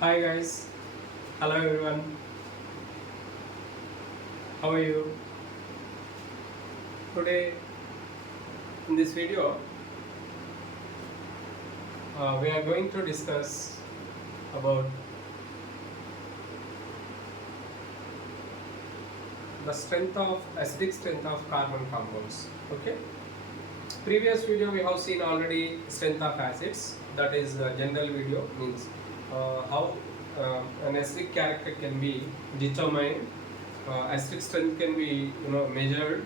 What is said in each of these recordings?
Hi guys, hello everyone, how are you? Today in this video we are going to discuss about the acidic strength of carbon compounds. Okay, previous video we have seen already strength of acids, that is general video, means how an acidic character can be determined. Acidic strength can be measured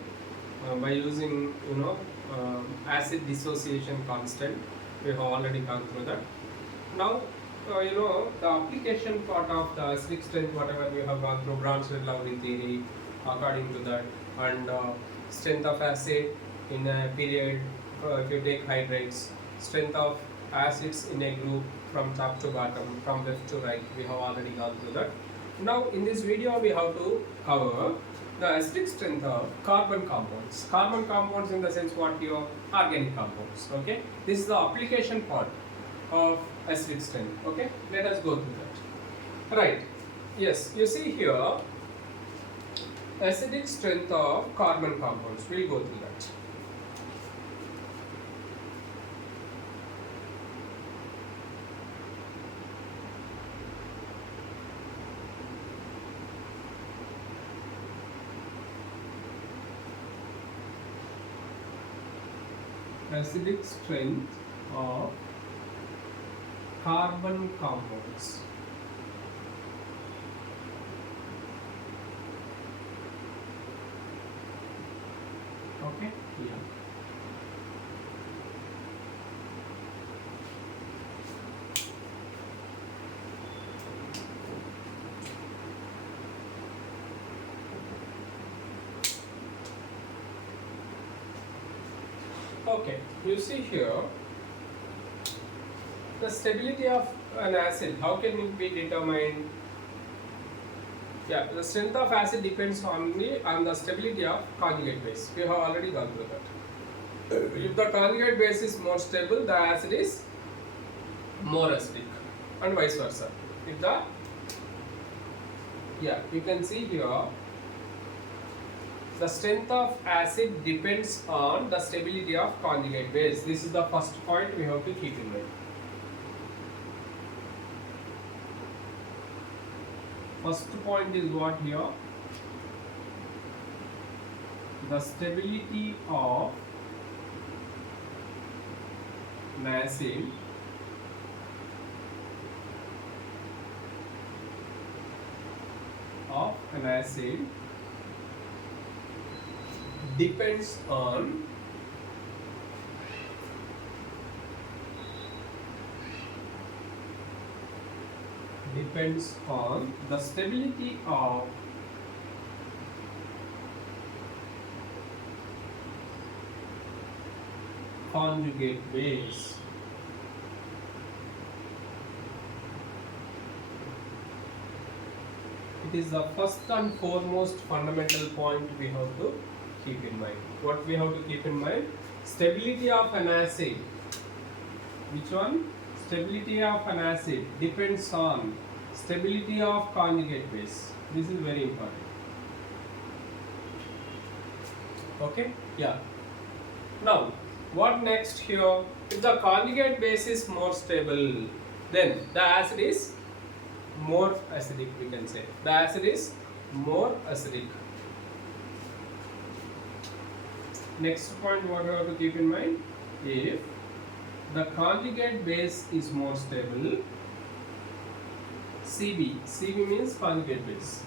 by using acid dissociation constant. We have already gone through that. Now the application part of the acidic strength, whatever we have gone through, Bronsted-Lowry theory, according to that, and strength of acid in a period, if you take hydrates, strength of acids in a group from top to bottom, from left to right, we have already gone through that. Now in this video we have to cover the acidic strength of carbon compounds. Carbon compounds in the sense what your organic compounds. Okay, this is the application part of acidic strength. Okay, let us go through that. Right, yes, you see here acidic strength of carbon compounds. We'll go through that. Acidic strength of carbon compounds. Okay, yeah. Okay, you see here the stability of an acid. How can it be determined? Yeah, the strength of acid depends on the stability of conjugate base. We have already gone through that. If the conjugate base is more stable, the acid is more acidic, and vice versa. If the you can see here the strength of acid depends on the stability of conjugate base. This is the first point we have to keep in mind. First point is what here? The stability of an acid depends on the stability of conjugate base. It is the first and foremost fundamental point we have to keep in mind. What we have to keep in mind? Stability of an acid. Which one? Stability of an acid depends on stability of conjugate base. This is very important. Okay? Yeah. Now, what next here? If the conjugate base is more stable, then the acid is more acidic, we can say. The acid is more acidic. Next point what we have to keep in mind? If the conjugate base is more stable, CB means conjugate base.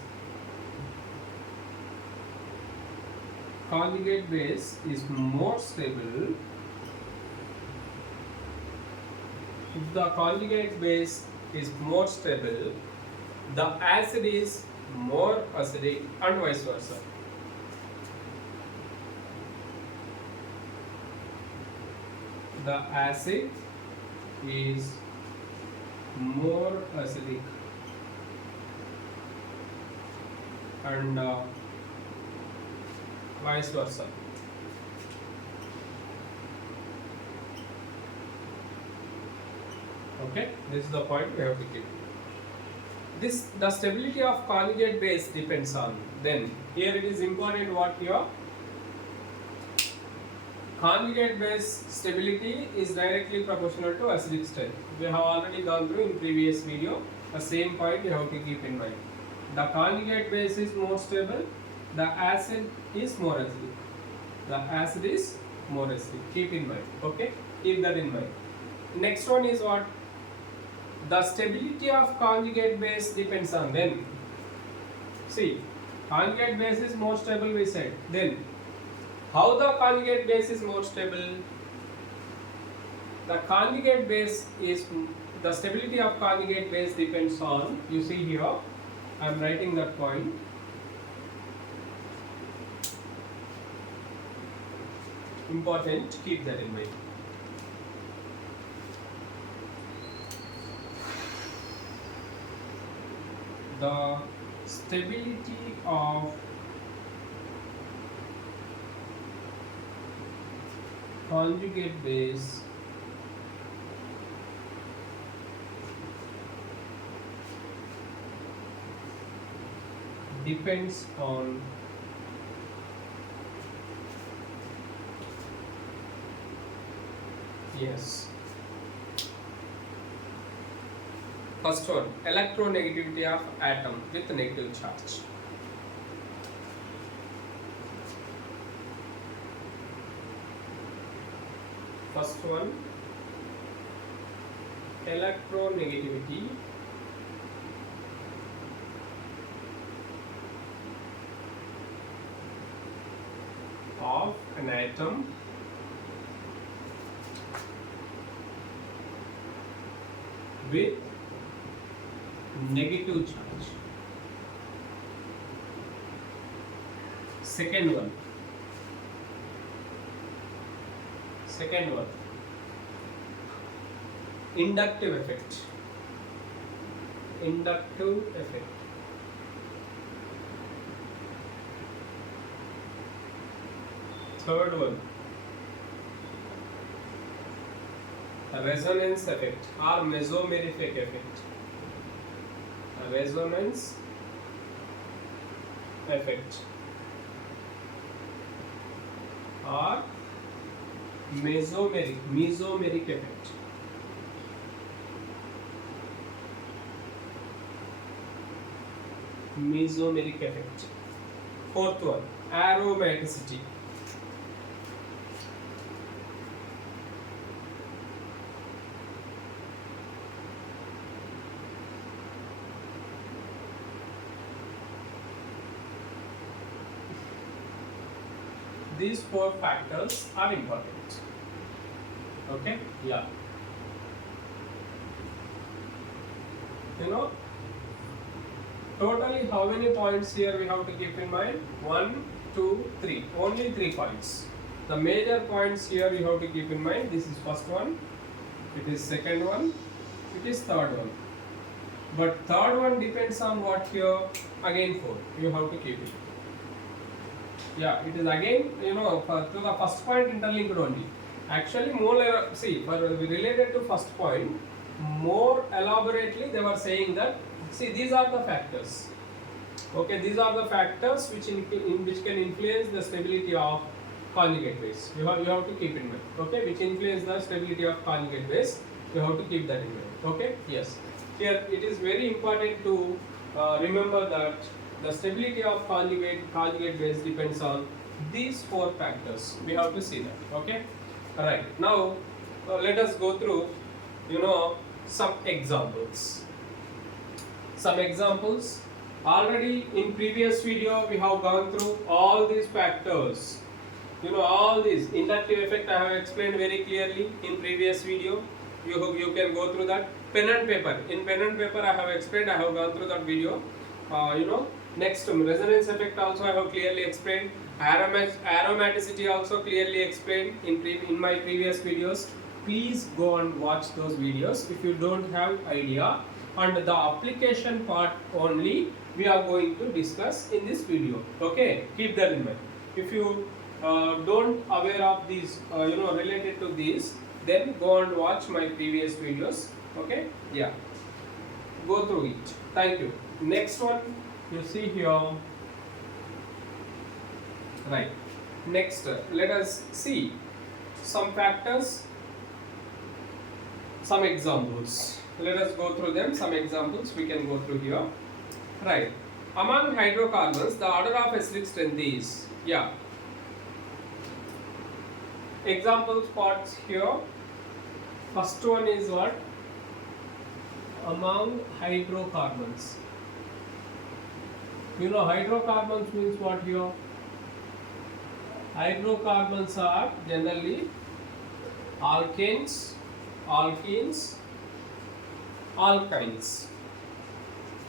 Conjugate base is more stable. If the conjugate base is more stable, the acid is more acidic, and vice versa. The acid is more acidic, and vice versa. Okay, this is the point we have to keep. the stability of conjugate base depends on. Then here it is important what your conjugate base stability is directly proportional to acidic strength. We have already gone through in previous video. The same point you have to keep in mind. The conjugate base is more stable. The acid is more acidic. The acid is more acidic. Keep in mind. Okay. Keep that in mind. Next one is what? The stability of conjugate base depends on. Then see, conjugate base is more stable, we said. Then how the conjugate base is more stable? The conjugate base is, the stability of conjugate base depends on, you see here, I am writing that point. Important, keep that in mind. The stability of conjugate base depends on yes. First one, electronegativity of atom with negative charge. First one, electronegativity of an atom with negative charge. Second one, inductive effect. Third one, resonance effect or mesomeric effect. Resonance effect or mesomeric effect. Mesomeric effect. Fourth one, aromaticity. These four factors are important. Okay? Yeah. You know, totally how many points here we have to keep in mind? 1, 2, 3. Only 3 points. The major points here you have to keep in mind. This is first one. It is second one. It is third one. But third one depends on what here? Again 4. You have to keep it. Yeah, it is again, you know, to the first point interlinked only. Actually, more, see, for related to first point, more elaborately they were saying that, see, these are the factors. Okay, these are the factors which which can influence the stability of conjugate base. You have to keep in mind. Okay, which influence the stability of conjugate base. You have to keep that in mind. Okay, yes. Here it is very important to remember that the stability of conjugate base depends on these 4 factors. We have to see that. Okay. All right. Now let us go through, you know, some examples. Already in previous video we have gone through all these factors. You know, all these inductive effect I have explained very clearly in previous video. You can go through that. Pen and paper. In pen and paper I have explained. I have gone through that video. You know. Next, resonance effect also I have clearly explained. Aromaticity also clearly explained in my previous videos. Please go and watch those videos if you don't have idea. And the application part only we are going to discuss in this video. Okay, keep that in mind. If you don't aware of these, you know, related to these, then go and watch my previous videos. Okay, yeah. go through it. Thank you. Next one you see here. Right. Next, let us see some factors, some examples. Let us go through them. Some examples we can go through here. Right. Among hydrocarbons, the order of acidic strength is, yeah. Example spots here. First one is what? Among hydrocarbons. You know, hydrocarbons means what here? Hydrocarbons are generally alkanes, alkenes, alkynes.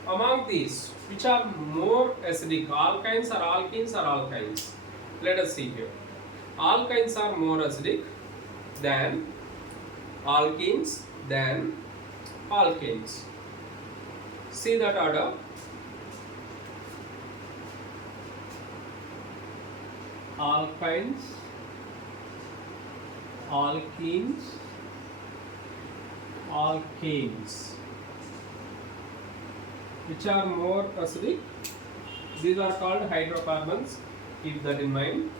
Among these, which are more acidic, alkynes or alkenes or alkynes? Let us see here. Alkynes are more acidic than alkenes than alkanes. See that order. Alkynes, alkenes, alkanes. Which are more acidic? These are called hydrocarbons. Keep that in mind.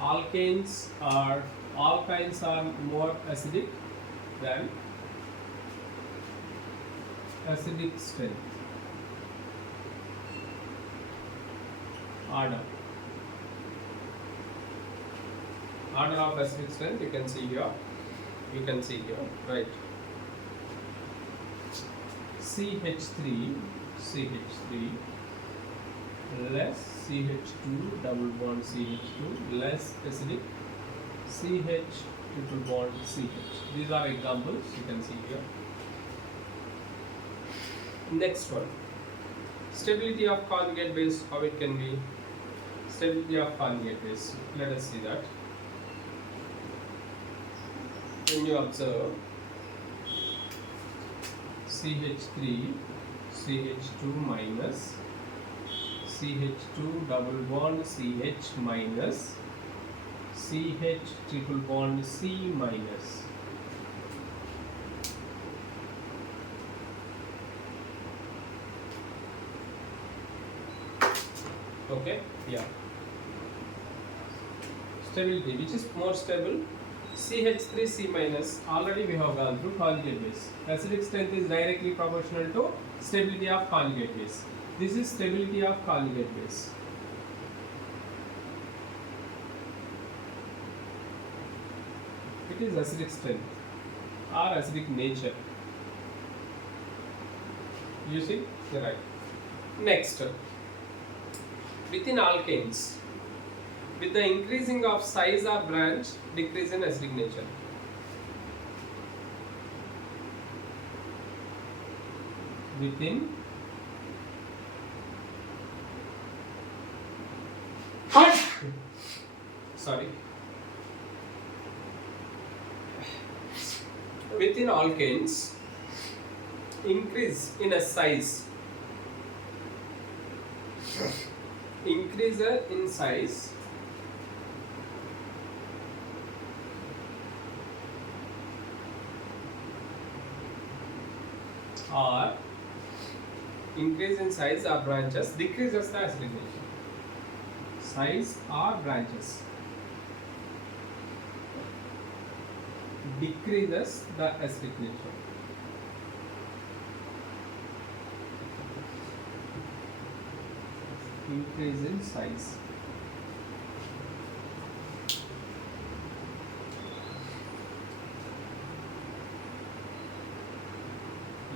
Alkynes are more acidic than acidic strength. Order of acidic strength you can see here. Right. CH3 less CH2 double bond CH2 less acidic CH triple bond CH. These are examples you can see here. Next one. Stability of conjugate base, how it can be? Stability of conjugate base. Let us see that. When you observe CH3 CH2 minus CH2 double bond CH minus CH triple bond C minus. Okay, yeah. Stability, which is more stable? CH3C minus. Already we have gone through conjugate base. Acidic strength is directly proportional to stability of conjugate base. This is stability of conjugate base. It is acidic strength or acidic nature. You see? Right. Next. Within alkanes, with the increasing of size of branch, decrease in acidic nature. Within within alkanes, increase in a size. Increase in size or increase in size or branches decreases the acidic nature. Size or branches decreases the acidic nature. Increase in size.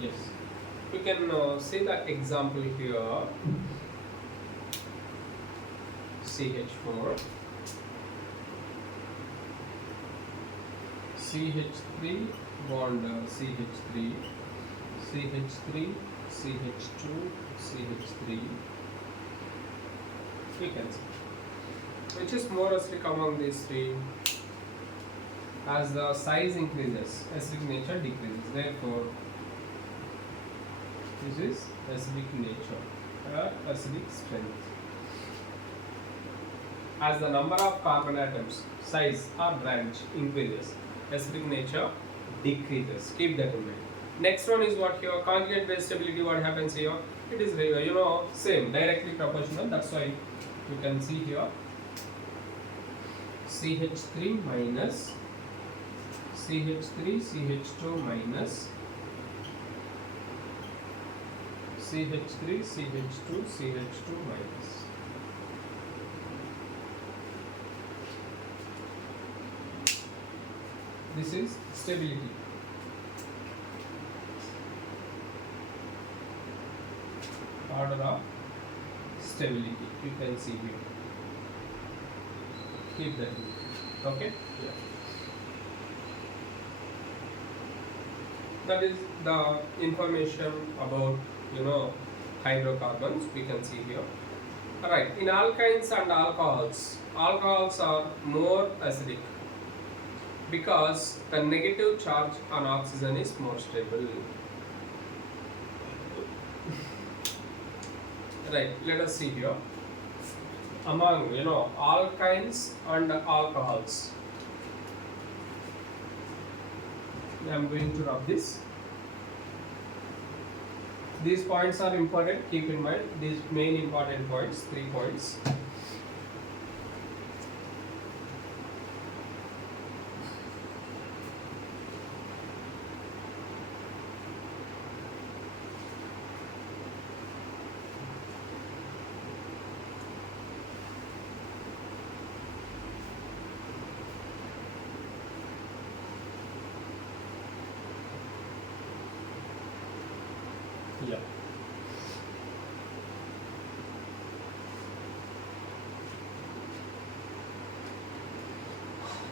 Yes, we can see the example here. CH4, CH3 bond CH3, CH3, CH2, CH3. We can see which is more acidic among these three. As the size increases, acidic nature decreases. Therefore, this is acidic nature or acidic strength. As the number of carbon atoms, size or branch increases, acidic nature decreases. Keep that in mind. Next one is what here, conjugate base stability. What happens here? It is same, directly proportional. That's why you can see here CH3 minus CH3 CH2 minus CH3 CH2 CH2 minus. This is stability. Order of stability. You can see here. Keep that. Okay? Yeah. That is the information about hydrocarbons. We can see here. Alright, in alkynes and alcohols are more acidic because the negative charge on oxygen is more stable. Right, let us see here. Among alkynes and alcohols, I am going to rub this. These points are important. Keep in mind these main important points. 3 points. Yeah.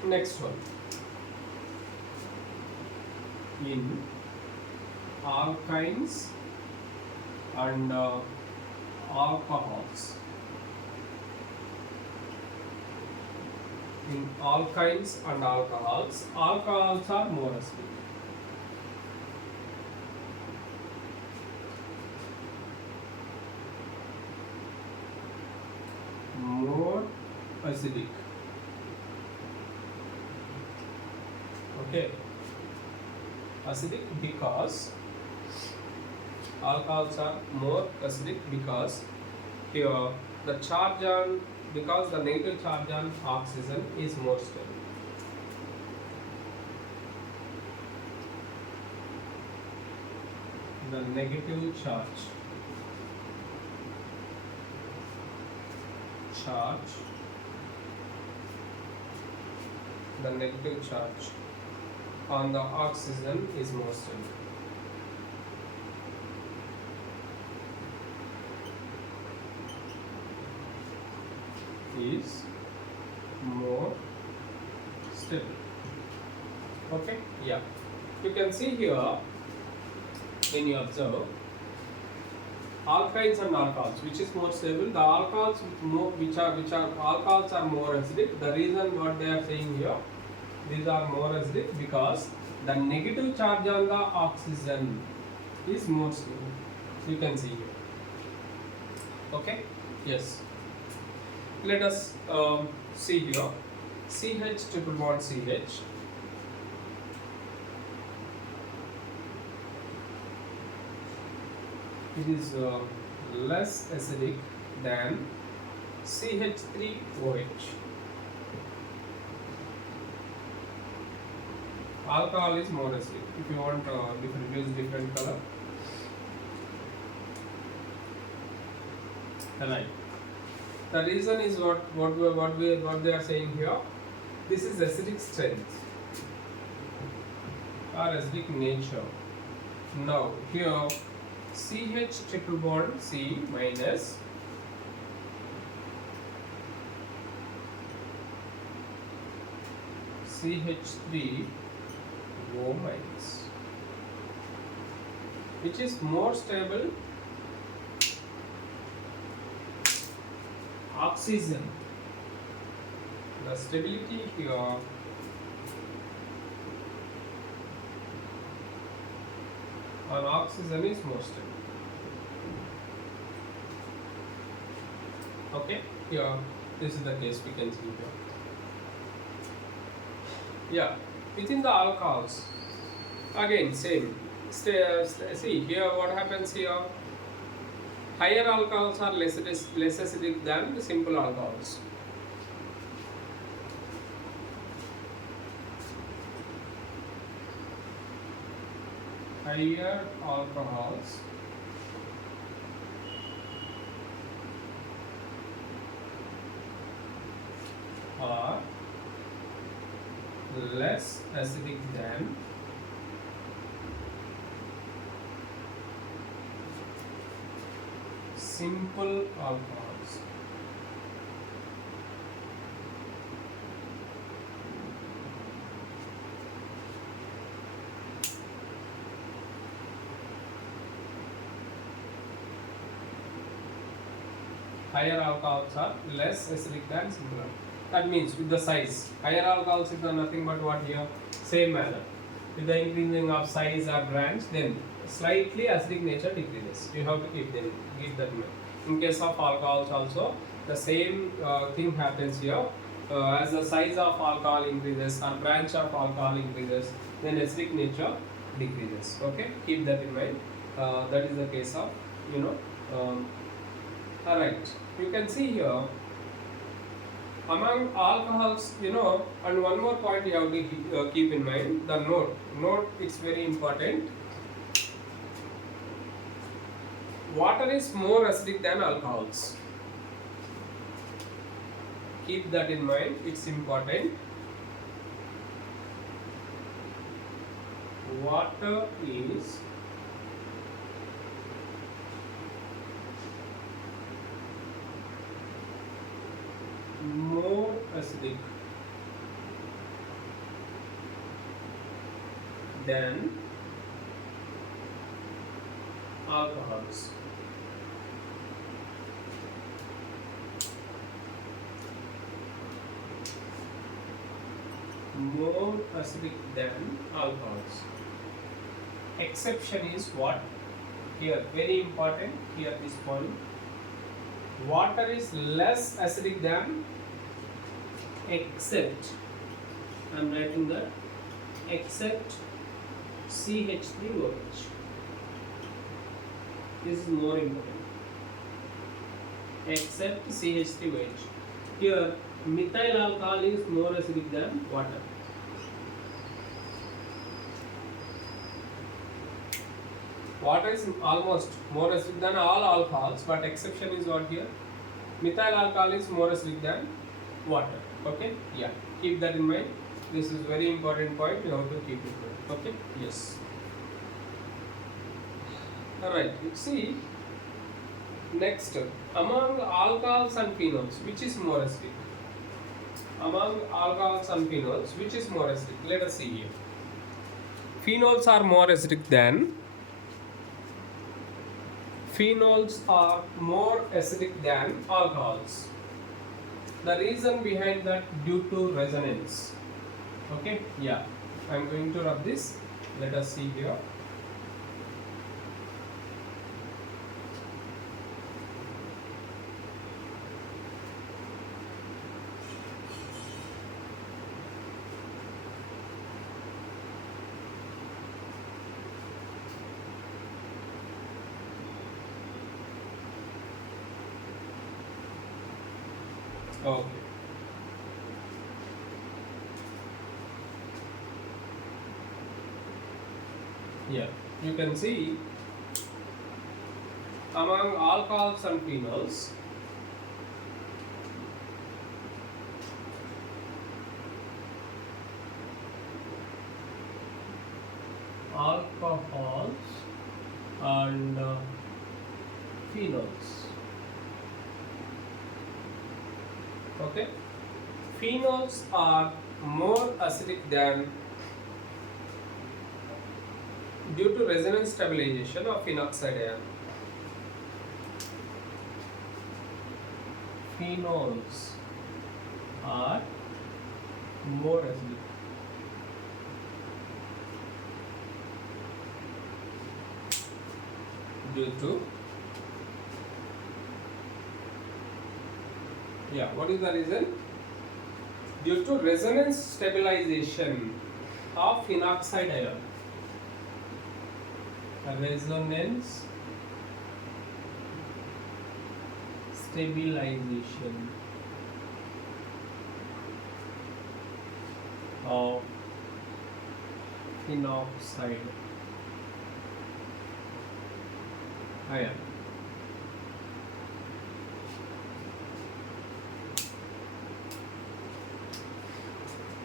Next one. In alkynes and alcohols. In alkynes and alcohols are more acidic. More acidic. Okay. Acidic because alcohols are more acidic because here the charge on, because the negative charge on oxygen is more stable. The negative charge the negative charge on the oxygen is more stable. Is more stable. Okay, yeah. You can see here when you observe alkynes and alcohols, which is more stable. The alcohols alcohols are more acidic. The reason what they are saying here, these are more acidic because the negative charge on the oxygen is more stable. You can see here. Okay. Yes. Let us see here. CH triple bond CH. It is less acidic than CH3OH. Alcohol is more acidic. If you want use different color. Right. The reason is what they are saying here. This is acidic strength or acidic nature. Now here CH triple bond C minus CH3O minus, which is more stable. Oxygen, the stability here on oxygen is more stable. Okay, here this is the case we can see here. Yeah, within the alcohols, again same. See here what happens here. Higher alcohols are less acidic than the simple alcohols. Higher alcohols are less acidic than simple alcohols. Higher alcohols are less acidic than simple alcohols. That means with the size, higher alcohols is nothing but what here? Same manner. With the increasing of size or branch, then slightly acidic nature decreases. You have to keep that in mind. In case of alcohols also, the same thing happens here. As the size of alcohol increases or branch of alcohol increases, then acidic nature decreases. Okay, keep that in mind. That is the case of, you know. Alright, you can see here among alcohols, you know, and one more point you have to keep in mind, the note. Note, it's very important. Water is more acidic than alcohols. Keep that in mind, it's important. Water is more acidic than alcohols. More acidic than alcohols. Exception is what? Here, very important, here this point. Water is less acidic than, except, I am writing that, except CH3OH. This is more important. Except CH3OH. Here, methyl alcohol is more acidic than water. Water is almost more acidic than all alcohols, but exception is what here? Methyl alcohol is more acidic than water. Okay? Yeah. Keep that in mind. This is very important point. You have to keep it in mind. Okay? Yes. Alright. See. Next. Among alcohols and phenols, which is more acidic? Among alcohols and phenols, which is more acidic? Let us see here. Phenols are more acidic than alcohols. The reason behind that, due to resonance. Okay, yeah, I am going to rub this. Let us see here. Okay. Yeah, you can see among alcohols and phenols, and phenols. Okay, phenols are more acidic than, due to resonance stabilization of phenoxide ion. Phenols are more acidic. Due to, yeah, what is the reason? Due to resonance stabilization of phenoxide ion. resonance stabilization of phenoxide ion.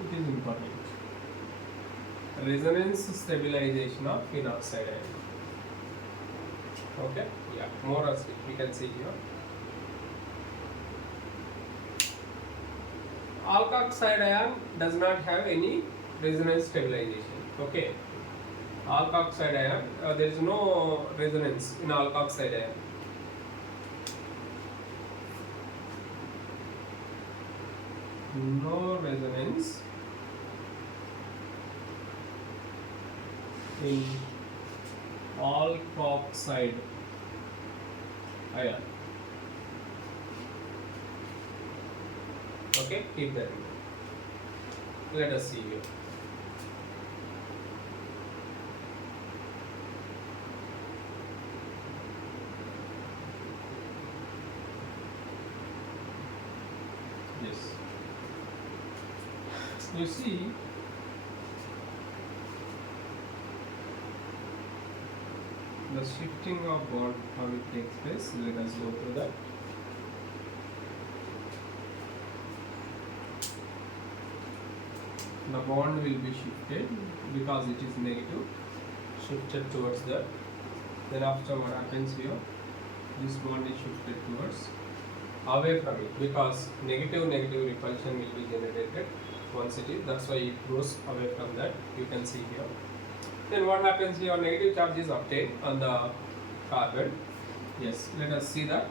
It is important. Resonance stabilization of phenoxide ion. Okay, yeah, more or less we can see here. Alkoxide ion does not have any resonance stabilization. Okay, alkoxide ion, there is no resonance in alkoxide ion. No resonance in alkoxide ion. Okay, keep that in mind. Let us see here. Yes. You see, the shifting of bond, how it takes place. Let us go through that. The bond will be shifted because it is negative, shifted towards that. Then after what happens here, this bond is shifted towards away from it because negative repulsion will be generated once it is. That's why it goes away from that. You can see here. Then what happens here? Negative charge is obtained on the carbon. Yes, let us see that.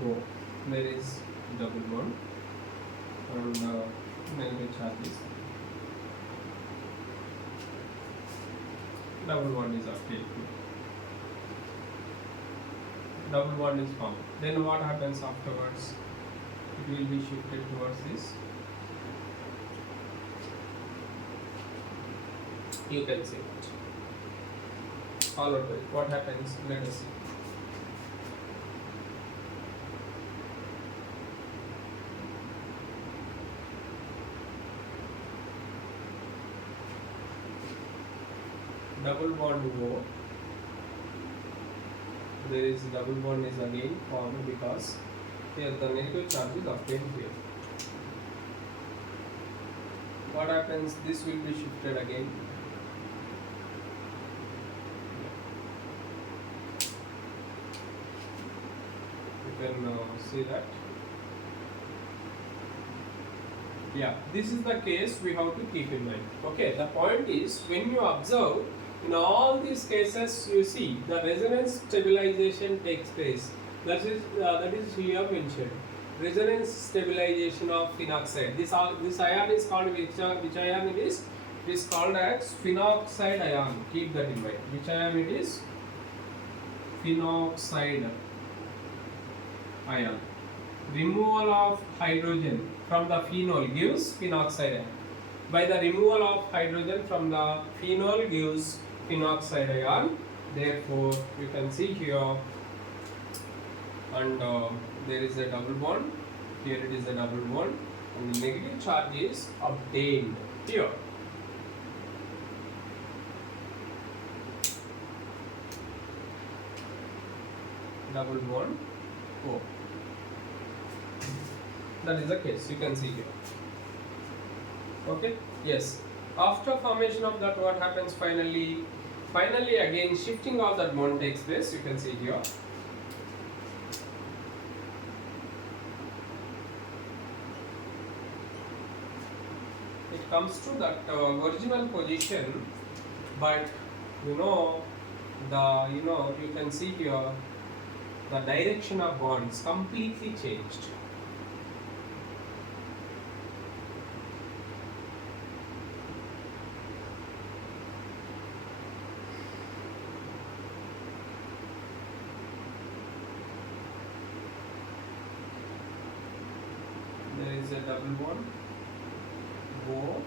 Oh, there is double bond and negative charges. Double bond is obtained. Double bond is formed. Then what happens afterwards? It will be shifted towards this. You can see it. Followed by what happens? Let us see. Double bond O. There is double bond is again formed because here the negative charge is obtained here. What happens? This will be shifted again. You can see that. Yeah, this is the case we have to keep in mind. Okay, the point is when you observe in all these cases, you see the resonance stabilization takes place. That is here mentioned. Resonance stabilization of phenoxide. This ion is called which ion it is? It is called as phenoxide ion. Keep that in mind. Which ion it is? Phenoxide ion. Removal of hydrogen from the phenol gives phenoxide ion. By the removal of hydrogen from the phenol gives phenoxide ion. Therefore, you can see here, and there is a double bond. Here it is a double bond, and the negative charge is obtained here. Double bond O. That is the case. You can see here. Okay. Yes. After formation of that, what happens finally? Finally, again shifting of that bond takes place. You can see here. It comes to that original position, but you can see here the direction of bonds completely changed. double bond O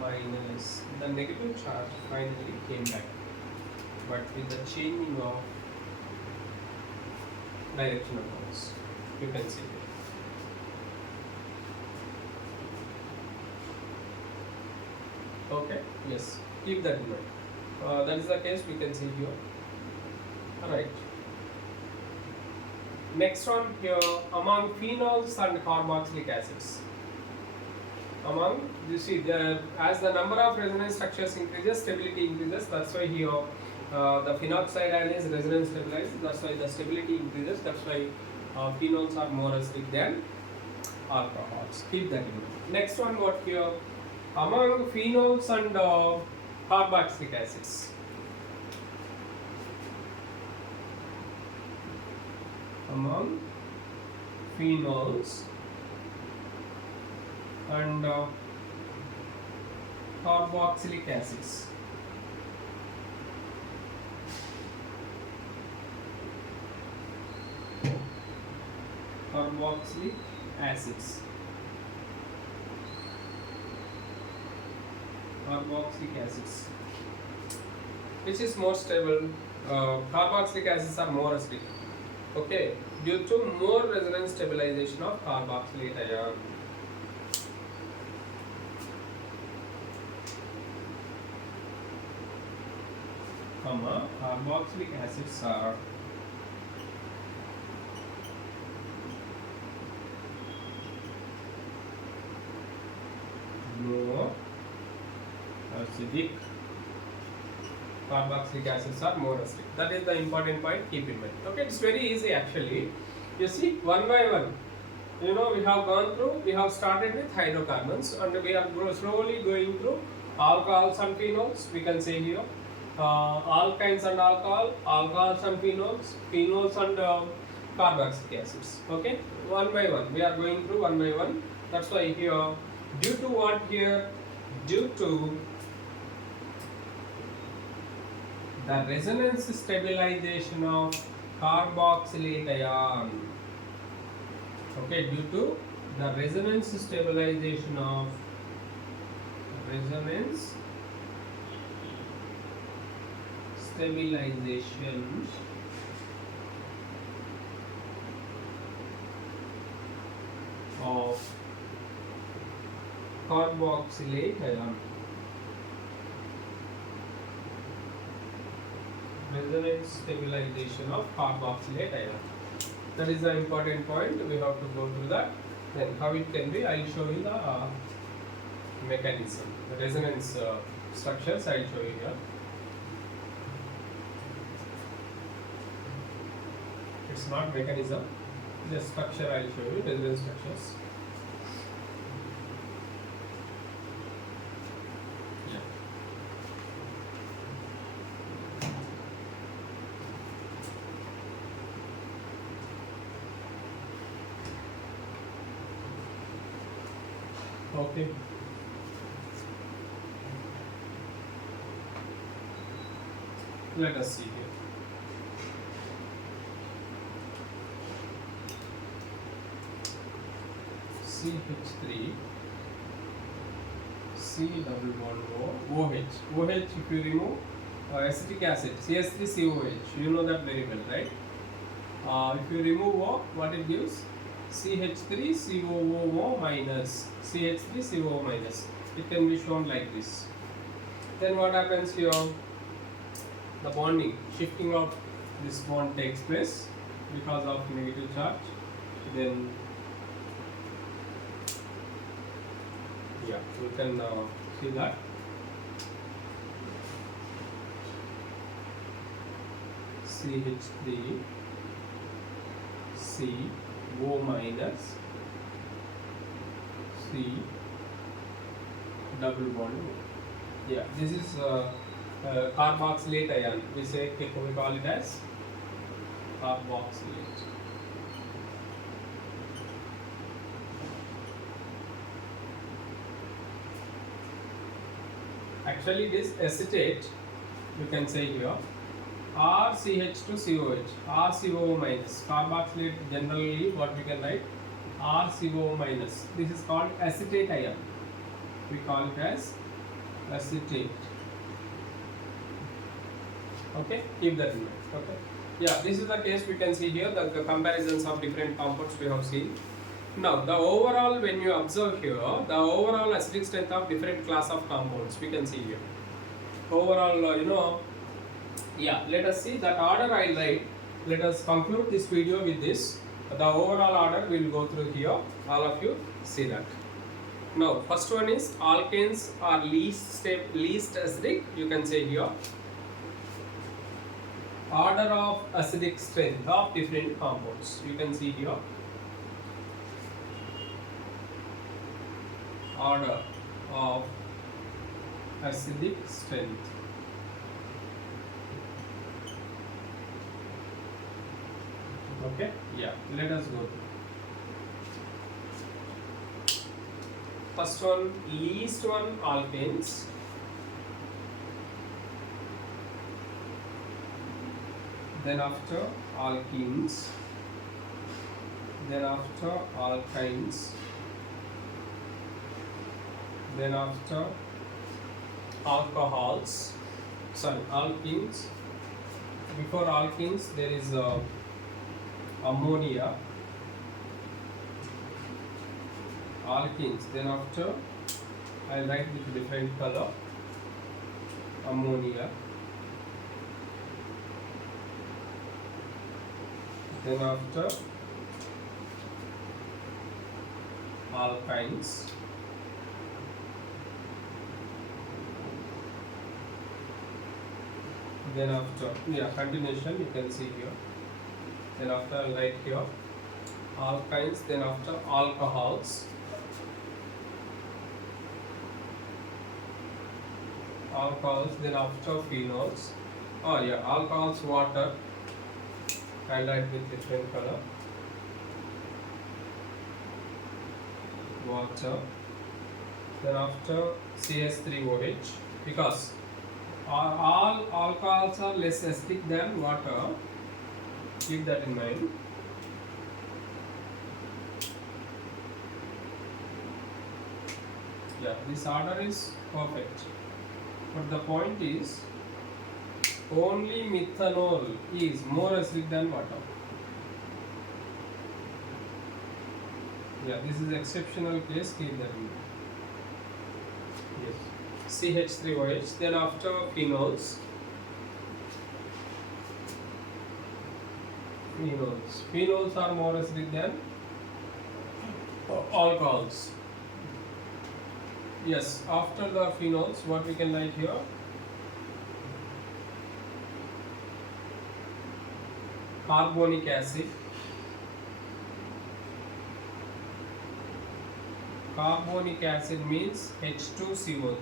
minus. The negative charge finally came back, but with the changing of direction of bonds, you can see it. Okay, yes, keep that in mind. That is the case we can see here. Alright. Next one here, among phenols and carboxylic acids. Among, you see, as the number of resonance structures increases, stability increases. That's why here the phenoxide ion is resonance stabilized. That's why the stability increases. That's why phenols are more acidic than alcohols. Keep that in mind. Next one, what here? Among phenols and carboxylic acids. Among phenols and carboxylic acids. Carboxylic acids. Carboxylic acids. Which is more stable? Carboxylic acids are more acidic. Okay, due to more resonance stabilization of carboxylate ion. Carboxylic acids are more acidic. Carboxylic acids are more acidic. That is the important point, keep in mind. Okay, it's very easy actually. You see, one by one, you know, we have gone through, we have started with hydrocarbons and we are slowly going through alcohols and phenols. We can say here alkynes and alcohols and phenols, phenols and carboxylic acids. Okay, one by one, we are going through one by one. That's why here, due to what here? Due to the resonance stabilization of carboxylate ion. Okay, due to the resonance stabilization of carboxylate ion. Resonance stabilization of carboxylate ion. That is the important point. We have to go through that. Then how it can be, I will show you the mechanism, the resonance structures. I will show you here. It's not mechanism, the structure I will show you, resonance structures. Okay. Let us see here. CH3, C double bond O, OH. OH, if you remove acetic acid, CH3COH, you know that very well, right? If you remove O, what it gives? CH3COO minus, CH3COO minus. It can be shown like this. Then what happens here? The bonding, shifting of this bond takes place because of negative charge. Then, yeah, you can see that. CH3 C O minus C double bond O. Yeah, this is carboxylate ion. We call it as carboxylate. Actually, this acetate, you can say here, RCH2COH, RCOO minus. Carboxylate, generally what we can write, RCO minus. This is called acetate ion. We call it as acetate. Okay, keep that in mind. Okay, yeah, this is the case. We can see here the comparisons of different compounds we have seen. Now, the overall, when you observe here, the overall acidic strength of different class of compounds we can see here. Overall, yeah, let us see that order I write. Let us conclude this video with this. The overall order we will go through here. All of you see that. Now, first one is alkanes are least acidic. You can say here. Order of acidic strength of different compounds. You can see here. Order of acidic strength. Okay, yeah, let us go. First one, least one, alkanes. Then after alkenes. Then after alkynes. Then after alcohols. Sorry, alkenes. Before alkenes, there is ammonia. Alkenes. Then after, I write with different color. Ammonia. Then after alkynes. Then after, yeah, continuation you can see here. Then after I write here alkynes. Then after alcohols. Alcohols. Then after phenols. Oh yeah, alcohols, water. Highlight with different color. Water. Then after CH3OH, because all alcohols are less acidic than water. Keep that in mind. Yeah, this order is perfect. But the point is, only methanol is more acidic than water. Yeah, this is exceptional case. Keep that in mind. Yes. CH3OH. Then after phenols. Phenols are more acidic than alcohols. Yes, after the phenols, what we can write here? Carbonic acid. Carbonic acid means H2CO3.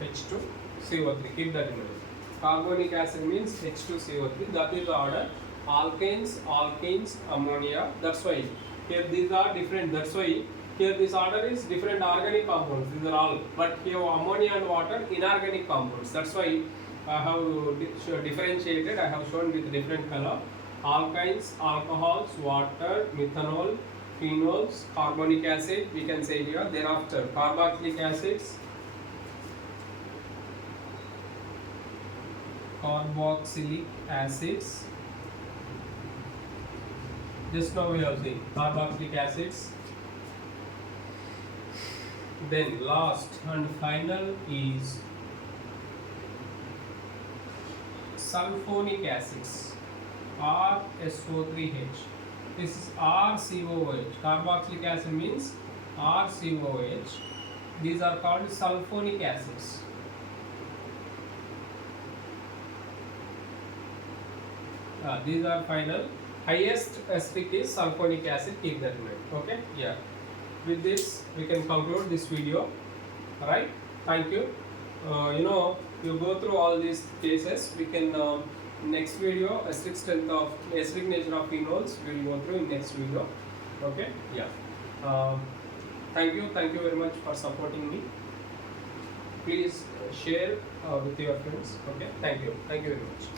H2CO3. Keep that in mind. Carbonic acid means H2CO3. That is the order. Alkanes, alkenes, ammonia. That's why here these are different. That's why here this order is different organic compounds. These are all. But here ammonia and water, inorganic compounds. That's why I have differentiated. I have shown with different color. Alkynes, alcohols, water, methanol, phenols, carbonic acid. We can say here. Thereafter, carboxylic acids. Carboxylic acids. Just now we have seen carboxylic acids. Then last and final is sulfonic acids, RSO3H. This is RCOH. Carboxylic acid means RCOH. These are called sulfonic acids. These are final. Highest acidic is sulfonic acid. Keep that in mind. Okay? Yeah. With this, we can conclude this video. Alright? Thank you. You go through all these cases. We can next video acidic nature of phenols. We will go through in next video. Okay? Yeah. Thank you very much for supporting me. Please share with your friends. Okay? Thank you very much.